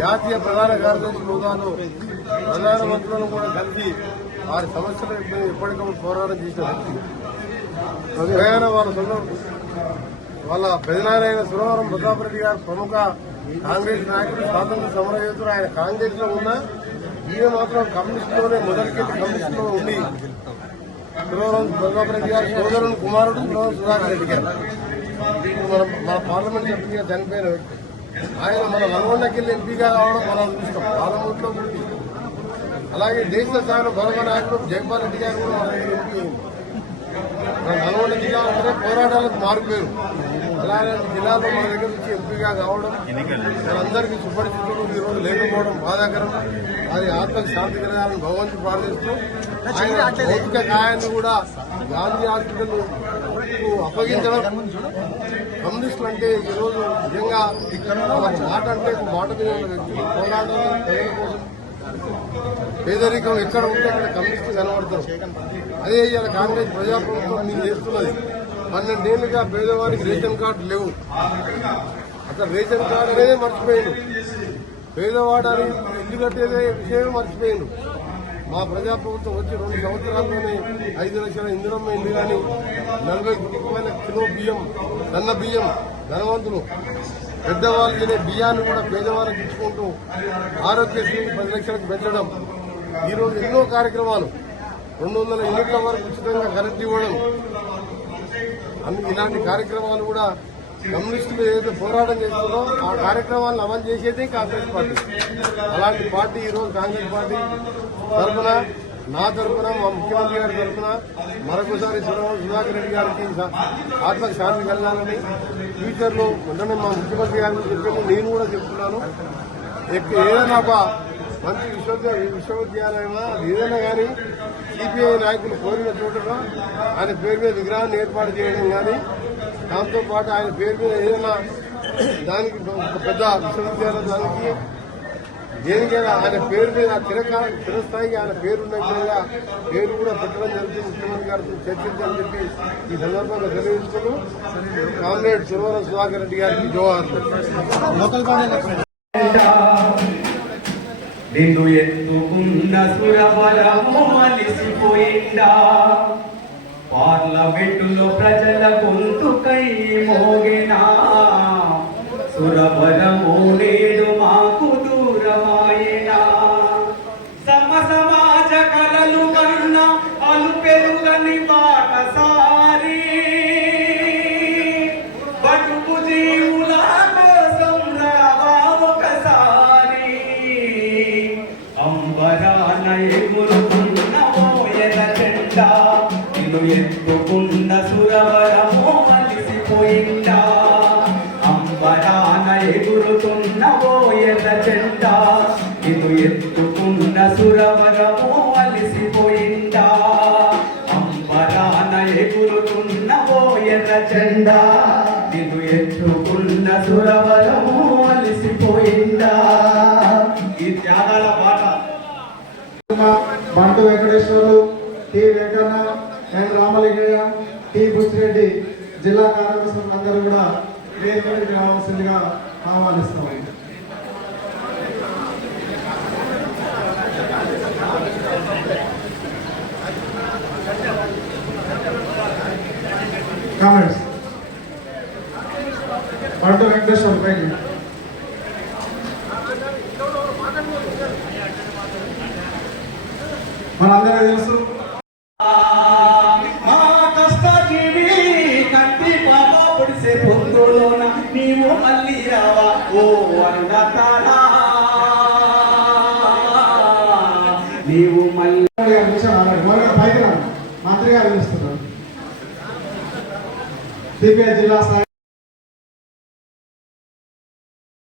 జాతీయ ప్రధాన కార్యదర్శి హోదాను ప్రధానమంత్రులను కూడా కలిసి వారి సమస్యలు ఎప్పటికప్పుడు పోరాటం చేసిన వ్యక్తి. ప్రధాన వాళ్ళ వాళ్ళ పెదనారైన సురవరం ప్రతాపరెడ్డి గారు ప్రముఖ కాంగ్రెస్ నాయకుడు స్వాతంత్ర సమరయోధుడు ఆయన కాంగ్రెస్లో ఉన్న ఈయన మాత్రం కమ్యూనిస్టులోనే మొదటికెళ్ళి కమ్యూనిస్టులో ఉండి సురవరం ప్రతాపరెడ్డి గారి సోదరుడు కుమారుడు సురవరం సుధాకర్ రెడ్డి గారు. మన మన పార్లమెంట్ సభ్యుడిగా చనిపోయిన వ్యక్తి. ఆయన మన నల్గొండకి వెళ్ళి ఎంపీగా రావడం మనం చూస్తాం పార్లమెంట్లో ఉంది అలాగే దేశ స్థాయిలో గౌరవ నాయకుడు జైపాల్ రెడ్డి గారు కూడా మన దగ్గర ఎంపీ నల్గొండ జిల్లా అంటే పోరాటాలకు మారిపోయారు అలాగే జిల్లాలో మన దగ్గర నుంచి ఎంపీగా కావడం మనందరికీ సుపరిచితులు ఈ రోజు లేకపోవడం బాధాకరం. అది ఆత్మకి శాంతి కలగాలని భగవంతుడు ప్రార్థిస్తూ ఆయన భౌతిక కూడా గాంధీ హాస్పిటల్ అప్పగించడం. కమ్యూనిస్టులు అంటే ఈరోజు రోజు నిజంగా ఇక్కడ మాట అంటే మాట మీద వ్యక్తులు పోరాటం ప్రజల కోసం పేదరికం ఎక్కడ ఉంటే అక్కడ కమ్యూనిస్టులు కనబడతారు. అదే ఇవాళ కాంగ్రెస్ ప్రజాప్రభుత్వం మీరు చేస్తున్నది. పన్నెండేళ్ళుగా పేదవారికి రేషన్ కార్డు లేవు. అసలు రేషన్ కార్డు అనేదే మర్చిపోయిండు. పేదవాడని ఇల్లు కట్టేదే విషయమే మర్చిపోయిండు. మా ప్రజాప్రభుత్వం వచ్చి రెండు సంవత్సరాల్లోనే ఐదు లక్షల ఇందిరమ్మ ఇల్లు కానీ నలభై కుటుంబమైన కిలో బియ్యం నన్న బియ్యం ధనవంతులు. పెద్దవాళ్ళు తినే బియ్యాన్ని కూడా పేదవాళ్ళకి ఇచ్చుకుంటూ ఆరోగ్యశ్రీ పది లక్షలకు పెంచడం ఈరోజు ఎన్నో కార్యక్రమాలు. రెండు వందల యూనిట్ల వరకు ఉచితంగా కరెంట్ ఇవ్వడం. ఇలాంటి కార్యక్రమాలు కూడా కమ్యూనిస్టులు ఏదైతే పోరాటం చేస్తుందో ఆ కార్యక్రమాలను అమలు చేసేదే కాంగ్రెస్ పార్టీ. అలాంటి పార్టీ ఈరోజు కాంగ్రెస్ పార్టీ తరఫున నా తరఫున మా ముఖ్యమంత్రి గారి తరఫున మరొకసారి సుధాకర్ రెడ్డి గారికి సా- ఆత్మకు శాంతి కలగాలని ఫ్యూచర్లో మా ముఖ్యమంత్రి గారికి చెప్పాము నేను కూడా చెప్తున్నాను. ఏదైనా ఒక మంచి విశ్వవిద్యాలయమా ఏదైనా కానీ సిపిఐ నాయకులు కోరిన చోటులో ఆయన పేరు మీద విగ్రహాన్ని ఏర్పాటు చేయడం కానీ దాంతో పాటు ఆయన పేరు మీద ఏదైనా దానికి పెద్ద విశ్వవిద్యాలయం దానికి. దేనికైనా ఆయన పేరు మీద చిరకాల చిరస్థాయిగా ఆయన పేరు ఉన్న విధంగా పేరు కూడా పెట్టడం జరుగుతుంది ముఖ్యమంత్రి గారితో చర్చించాలని చెప్పి ఈ సందర్భంగా తెలియజేస్తూ కామ్రేడ్ సురవర సుధాకర్ రెడ్డి గారికి జోహార్లు. నిన్ను ఎత్తుకున్న సురవరము అలిసిపోయిందా పార్లమెంటులో ప్రజల గొంతుకై మోగినా. సురవరము ఎత్తుకున్న సురవరమో అలిసిపోయిందా? అంబరాన ఎగురుతున్న మోయల చెంట ఇటు ఎత్తుకున్న సురవరమో అలిసిపోయిందా? అంబరాన ఎగురుతున్న మోయల చెండా ఇటు ఎత్తుకున్న సురవరము అలిసిపోయిందా? ఈ త్యాగాల పాట. Bantu Venkateswarlu T Venkanna N Ramalingaiah T. Buchireddy జిల్లా కార్యదర్శులు అందరూ కూడా వేదికకి రావాల్సిందిగా ఆహ్వానిస్తాం. కామెంట్స్ వెంకటేశ్వర వెంకటేశ్వర్ పైకి మనందరికీ తెలుసు మళ్ళీ రావా ఓ అరుణతారా నీవు మళ్ళీ మంత్రి గారు మంత్రి గారు పిలుస్తున్నారు. సిపిఐ జిల్లా స్థాయి